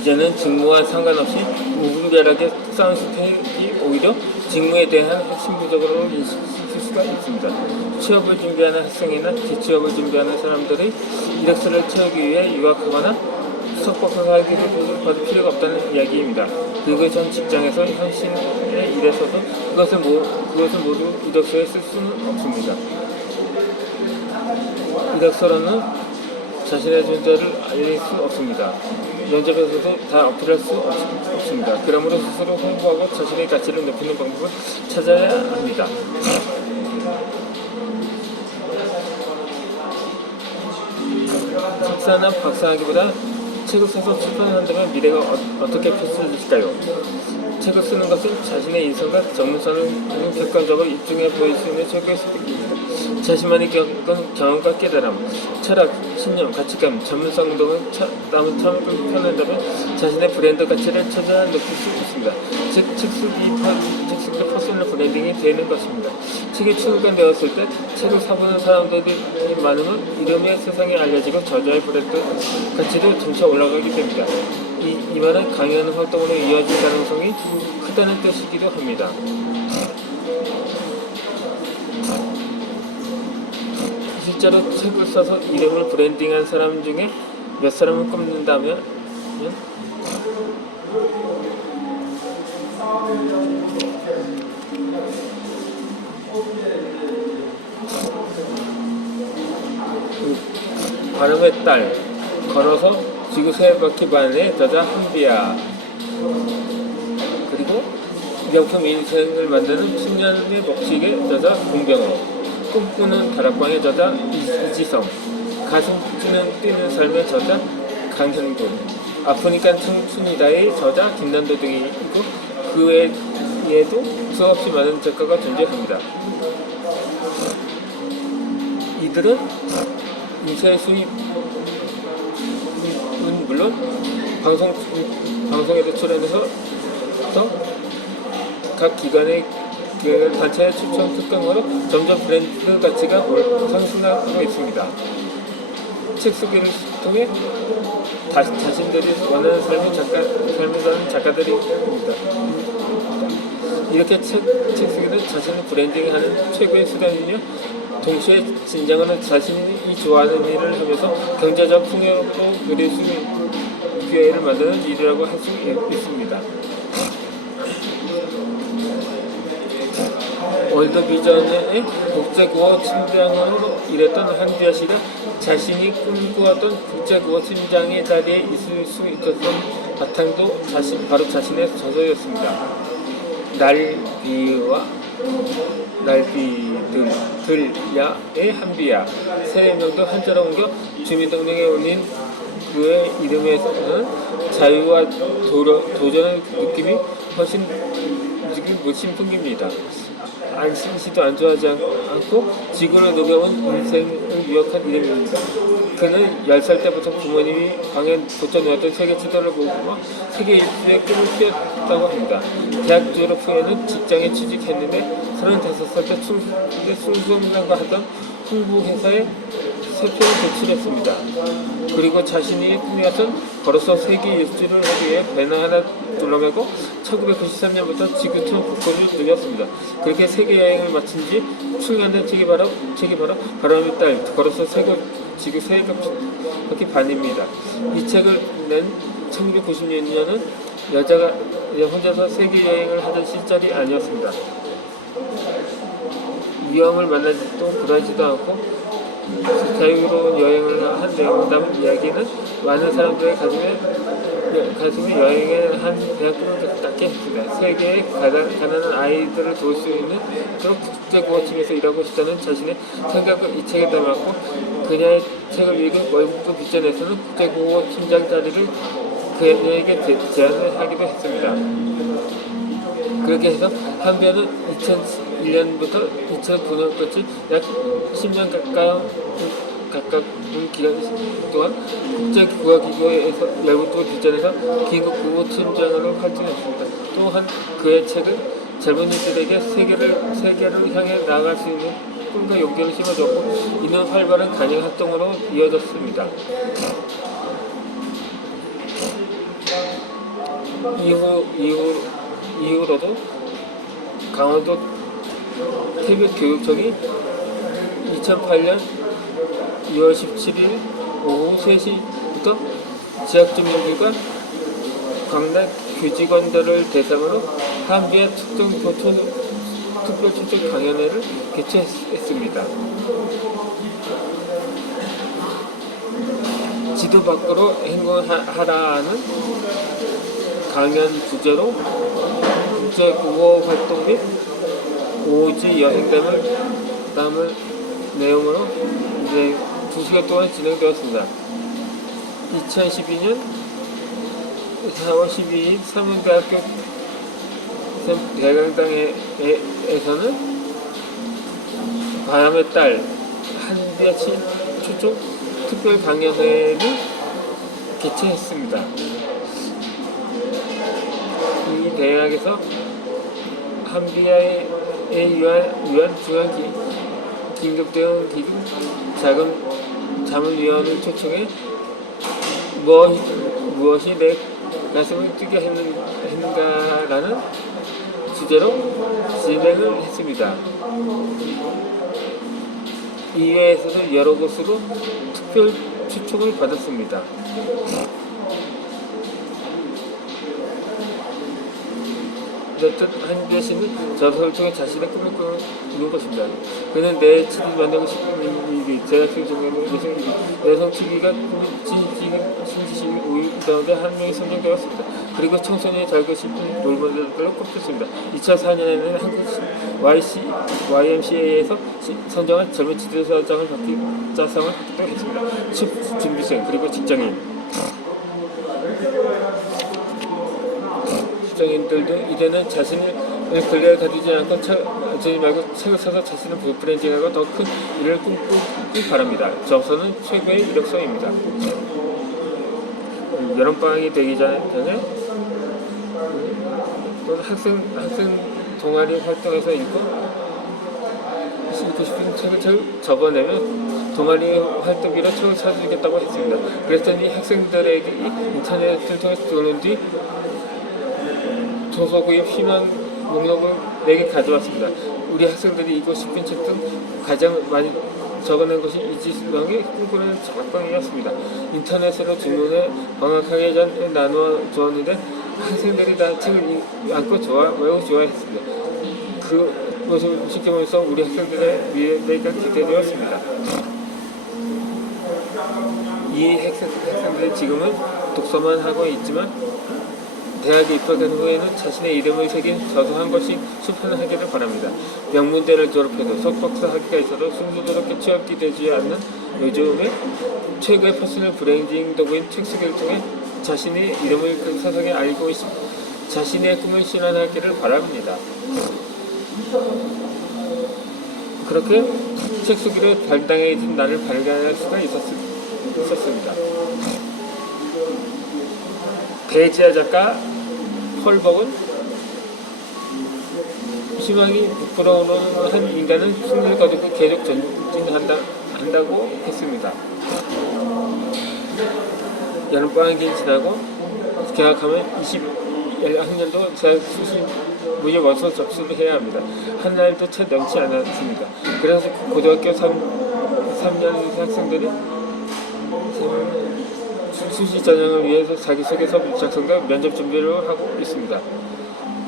이제는 직무와 상관없이 무분별하게 사운드텍이 오히려 직무에 대한 핵심 부족으로 인식할 수가 있습니다. 취업을 준비하는 학생이나 재취업을 준비하는 사람들이 이력서를 채우기 위해 유학하거나 석박사학위를 받을 필요가 없다는 이야기입니다. 그리고 전 직장에서 현실의 일에서도 그것을 모두 이력서에 쓸 수는 없습니다. 이력서로는 자신의 존재를 알릴 수 없습니다. 면접에서도 다 어필할 수 없습니다. 그러므로 스스로 홍보하고 자신의 가치를 높이는 방법을 찾아야 합니다. 석사나 박사학위보다 책을 써서 출판한다면 미래가 어떻게 펼쳐질까요? 책을 쓰는 것은 자신의 인성과 전문성을 객관적으로 입증해 보일 수 있는 최고의 수단입니다. 자신만이 겪은 경험과 깨달음, 철학, 신념, 가치관, 전문성 등을 남은 탐을 펴낸다면 자신의 브랜드 가치를 최대한 높일 수 있습니다. 즉, 책 쓰기 퍼스널 브랜딩이 되는 것입니다. 책이 출간되었을 때 책을 사보는 사람들이 많으면 이름이 세상에 알려지고 저자의 브랜드 가치도 점차 올라가게 됩니다. 이 말은 강의하는 활동으로 이어질 가능성이 크다는 뜻이기도 합니다. 실제로 책을 써서 이름을 브랜딩한 사람 중에 몇 사람을 꼽는다면 바람의 딸, 걸어서 지구 세 바퀴 반의 저자 한비야, 그리고 명품 인생을 만드는 청년의 법칙의 저자 공병호, 꿈꾸는 다락방의 저자 이지성, 가슴 뛰는 삶의 저자 강현돈, 아프니까 청춘이다의 저자 김난도 등이고 그 외에도 수없이 많은 작가가 존재합니다. 이들은 인쇄 수입은 물론 방송에도 출연해서 각 기관의 단체의 추천 특강으로 점점 브랜드 가치가 상승하고 있습니다. 책 소개를 통해 자신들이 원하는 삶을 사는 작가들입니다. 이렇게 책 소개는 자신을 브랜딩하는 최고의 수단이며 동시에 진정으로 자신이 좋아하는 일을 하면서 경제적 풍요로 누릴 수 있는 기회를 만드는 일이라고 할 수 있습니다. 월드비전의 국제구호 팀장으로 일했던 한비야 씨가 자신이 꿈꾸었던 국제구호 팀장의 자리에 있을 수 있었던 바탕도 바로 자신의 저서였습니다. 날비 등 들야의 한비야, 세 명도 한자로 옮겨 주민등록에 올린 그의 이름에서는 자유와 도전의 느낌이 훨씬 풍깁니다. 안심시도 안좋아하지 않고 지구를 녹여온 인생을 유혹한 이름입니다. 그는 10살 때부터 부모님이 방에 붙여놓았던 세계 지도를 보고 세계 일주의 꿈을 키웠다고 합니다. 대학 졸업 후에는 직장에 취직했는데 35살 때 숭숭한가 하던 홍보회사에 세표를 제출했습니다. 그리고 자신이 꿈이었던 걸어서 세계 일주를 하기 위해 배너 하나 둘러매고 1993년부터 지구촌 곳곳을 누볐습니다. 그렇게 세계 여행을 마친 지 출간된 책이 바로 바람의 딸, 걸어서 지구 세 바퀴 반입니다. 이 책을 낸 1996년은 여자가 혼자서 세계 여행을 하던 시절이 아니었습니다. 위험을 만나지도 불하지도 않고 자유로운 여행을 한 내용담 이야기는 많은 사람들의 가슴에 여행의 한 대학교를 닿게 했습니다. 세계의 가난한 아이들을 도울 수 있는 그런 국제구호팀에서 일하고 싶다는 자신의 생각을 이 책에 담았고, 그녀의 책을 읽은 월북도 빗전에서는 국제구호 팀장 자리를 그녀에게 제안을 하기도 했습니다. 그렇게 해서 한비야는 2001년부터 2009년까지 약 10년 가까운 기간 동안 국제구호기구에서 열북도 빗전에서 긴급구호 팀장으로 활동했습니다. 또한 그의 책은 젊은이들에게 세계를 향해 나아갈 수 있는 꿈과 용기를 심어줬고, 이는 활발한 강연 활동으로 이어졌습니다. 이후로도 강원도 태백교육청이 2008년 2월 17일 오후 3시부터 지역주민들과 광란 교직원들을 대상으로 한비의 특별초청 강연회를 개최했습니다. 지도 밖으로 행군하라는 강연 주제로 국제국어 활동 및 오지 여행담을 내용으로 2시간 동안 진행되었습니다. 2012년 4월 12일 삼문대학교 대강당에서는 바람의 딸 한비의 초청 특별 강연회를 개최했습니다. 이 대학에서 한비아에 위한 중앙 긴급대응 기금 자문위원을 초청해 무엇이 내 가슴을 뛰게 했는가라는 주제로 진행을 했습니다. 이외에서도 여러 곳으로 특별 초청을 받았습니다. 어쨌든 한비아 씨는 저서를 통해 자신의 꿈을 꾸는 것입니다. 그는 내 친히 만나고 싶은 일이 대학생 정도의 여성 TV가 신지식이 5일 가운데 한 명이 선정되었습니다. 그리고 청소년이 닮고 싶은 롤모델들로 꼽혔습니다. 2004년에는 한국 YMCA에서 선정한 젊은 지도자상을 받기도 했습니다. 준비생 그리고 직장인 직장인들도 이제는 자신의 권력을 가지지 않고 책을 사서 자신을 브랜딩하고 더 큰 일을 꿈꾸기 바랍니다. 저서는 최고의 이력서입니다. 여름방학이 되기 전에 학생 동아리 활동에서 읽고 싶은 책을 적어내면 동아리 활동비로 책을 사주겠다고 했습니다. 그랬더니 학생들에게 인터넷을 통해 들어온 뒤 도서구입 희망 목록을 4개 가져왔습니다. 우리 학생들이 읽고 싶은 책 중 가장 많이 적어낸 것이 이지수랑의 꿈꾸는 작가이었습니다. 인터넷으로 주문해 방학하기 전에 나누어 주었는데 학생들이 다 책을 읽고 매우 좋아했습니다. 그 모습을 지켜보면서 우리 학생들의 미래가 기대되었습니다. 이 학생들이 지금은 독서만 하고 있지만 대학에 입학한 후에는 자신의 이름을 새긴 저서 한 권씩 출판을 하기를 바랍니다. 명문대를 졸업해도 석박사 학위가 있어도 순조롭게 취업이 되지 않는 요즘의 최고의 퍼스널 브랜딩 도구인 책쓰기를 통해 자신의 이름을 세상에 알고 자신의 꿈을 실현하기를 바랍니다. 그렇게 책쓰기를 발당해진 나를 발견할 수가 있었습니다. 대지아 작가 펄벅은 희망이 부풀어오는 한 인간은 승리를 거두고 계속 전진한다고 했습니다. 여름방학이 지나고 개학하면 21학년도 재수시 무려 원서 접수를 해야 합니다. 한 날도 채 넘지 않았습니다. 그래서 고등학교 3년 학생들이 수시 전형을 위해서 자기소개서 작성과 면접 준비를 하고 있습니다.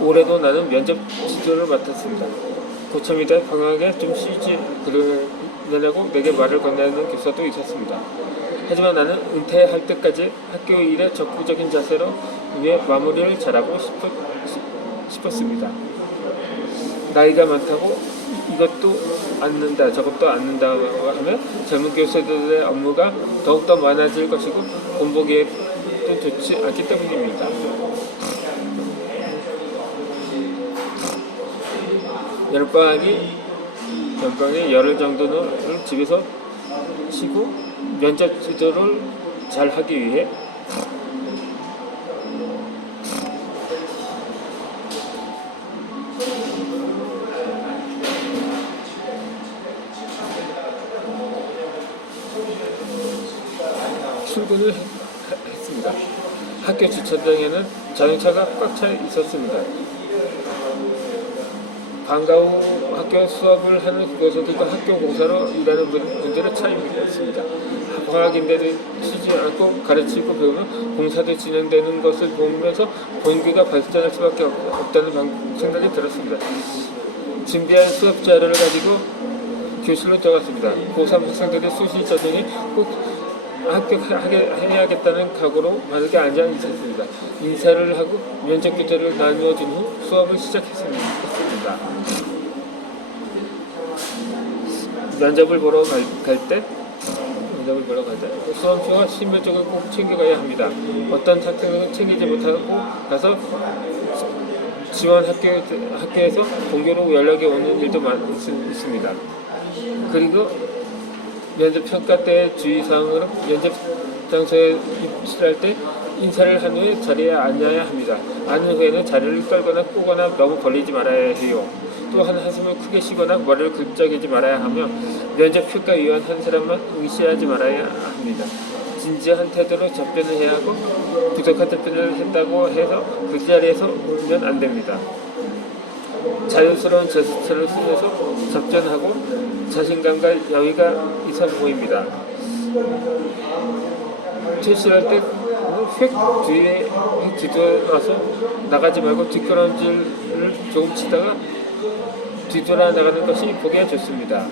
올해도 나는 면접 지도를 맡았습니다. 고참이다 방학에 좀 쉬지 그러려고 내게 말을 건네는 교사도 있었습니다. 하지만 나는 은퇴할 때까지 학교 일에 적극적인 자세로 위해 마무리를 잘하고 싶었습니다. 나이가 많다고 이것도 않는다 저것도 않는다고 하면 젊은 교수들의 업무가 더욱더 많아질 것이고 본보기에도 좋지 않기 때문입니다. 여름방학에 열흘 정도는 집에서 쉬고 면접 지도를 잘 하기 위해 출근을 했습니다. 학교 주차장에는 자동차가 꽉 차 있었습니다. 방과 후 학교 수업을 하는 교사들과 학교 공사로 일하는 분들의 차이입니다. 방학인데도 쉬지 않고 가르치고 배우는 공사도 진행되는 것을 보면서 본교가 발전할 수밖에 없다는 생각이 들었습니다. 준비한 수업 자료를 가지고 교실로 들어갔습니다. 고3 학생들의 수시 전형이 꼭 합격해야겠다는 각오로 바르게 앉아 있었습니다. 인사를 하고 면접 교재를 나누어 준 후 수업을 시작했습니다. 면접을 보러 갈 때 수험표와 신분증을 꼭 챙겨가야 합니다. 어떤 학생은 챙기지 못하고 가서 지원 학교에서 본교로 연락이 오는 일도 있습니다. 그리고 면접 평가 때의 주의사항으로 면접 장소에 입실할 때 인사를 한 후에 자리에 앉아야 합니다. 앉은 후에는 자리를 떨거나 꼬거나 너무 벌리지 말아야 해요. 또한 한숨을 크게 쉬거나 머리를 긁적이지 말아야 하며 면접 평가위원 한 사람만 응시하지 말아야 합니다. 진지한 태도로 답변을 해야 하고 부족한 답변을 했다고 해서 그 자리에서 울면 안 됩니다. 자연스러운 제스처를 쓰면서 답변하고 자신감과 여유가 있어 보입니다. 퇴실할 때 휙 뒤에 뒤돌아서 나가지 말고 뒷걸음질을 조금 치다가 뒤돌아 나가는 것이 보기가 좋습니다.